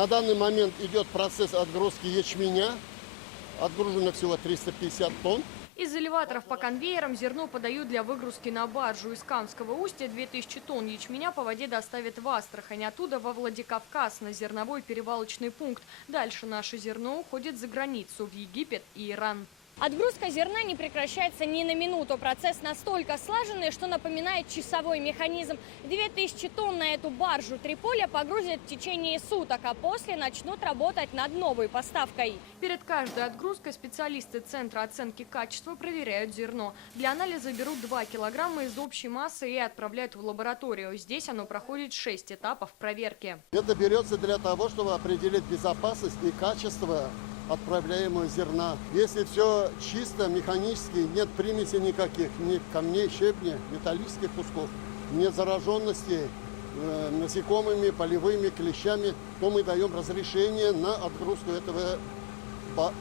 На данный момент идет процесс отгрузки ячменя. Отгружено всего 350 тонн. Из элеваторов по конвейерам зерно подают для выгрузки на баржу. Из Камского устья 2000 тонн ячменя по воде доставят в Астрахань. Оттуда во Владикавказ на зерновой перевалочный пункт. Дальше наше зерно уходит за границу, в Египет и Иран. Отгрузка зерна не прекращается ни на минуту. Процесс настолько слаженный, что напоминает часовой механизм. 2000 тонн на эту баржу Триполя погрузят в течение суток, а после начнут работать над новой поставкой. Перед каждой отгрузкой специалисты Центра оценки качества проверяют зерно. Для анализа берут 2 килограмма из общей массы и отправляют в лабораторию. Здесь оно проходит 6 этапов проверки. Это берется для того, чтобы определить безопасность и качество отправляемого зерна. Если все чисто, механически, нет примесей никаких, ни камней, щебня, металлических кусков, нет зараженности насекомыми, полевыми, клещами, то мы даем разрешение на отгрузку этого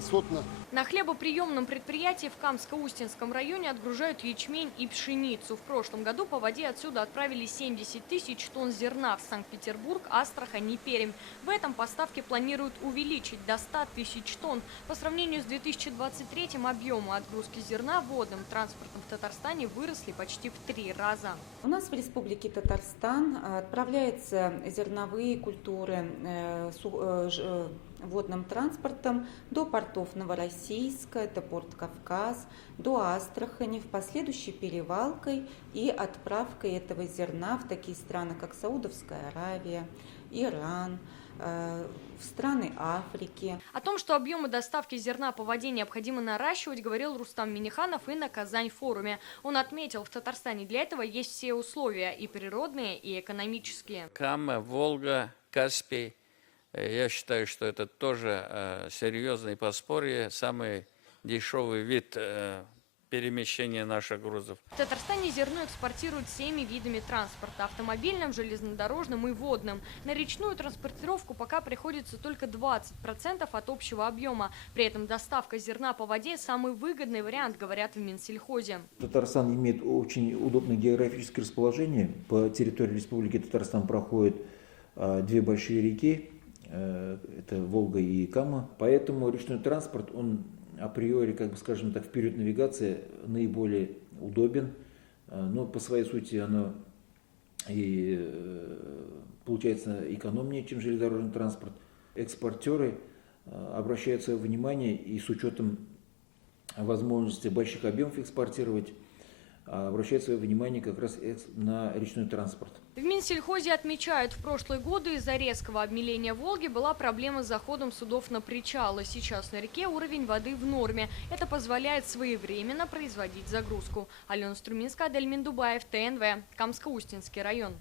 судна. На хлебоприемном предприятии в Камско-Устинском районе отгружают ячмень и пшеницу. В прошлом году по воде отсюда отправили 70 тысяч тонн зерна в Санкт-Петербург, Астрахань и Пермь. В этом поставки планируют увеличить до 100 тысяч тонн. По сравнению с 2023 объемы отгрузки зерна водным транспортом в Татарстане выросли почти в 3 раза. У нас в Республике Татарстан отправляются зерновые культуры водным транспортом до портов Новороссийска, это порт Кавказ, до Астрахани, в последующей перевалкой и отправкой этого зерна в такие страны, как Саудовская Аравия, Иран, в страны Африки. О том, что объемы доставки зерна по воде необходимо наращивать, говорил Рустам Минниханов и на Казань-форуме. Он отметил, в Татарстане для этого есть все условия, и природные, и экономические. Кама, Волга, Каспий. Я считаю, что это тоже серьезное подспорье, самый дешевый вид перемещения наших грузов. В Татарстане зерно экспортируют всеми видами транспорта – автомобильным, железнодорожным и водным. На речную транспортировку пока приходится только 20% от общего объема. При этом доставка зерна по воде – самый выгодный вариант, говорят в Минсельхозе. Татарстан имеет очень удобное географическое расположение. По территории Республики Татарстан проходят 2 большие реки. Это Волга и Кама. Поэтому речной транспорт, он априори, как бы скажем так, в период навигации наиболее удобен. Но по своей сути оно и получается экономнее, чем железнодорожный транспорт. Экспортеры обращают свое внимание и с учетом возможности больших объемов экспортировать, обращают свое внимание как раз на речной транспорт. В Минсельхозе отмечают, в прошлые годы из-за резкого обмеления Волги была проблема с заходом судов на причалы. Сейчас на реке уровень воды в норме. Это позволяет своевременно производить загрузку. Алена Струминская, Адель Миндубаев, ТНВ, Камско-Устинский район.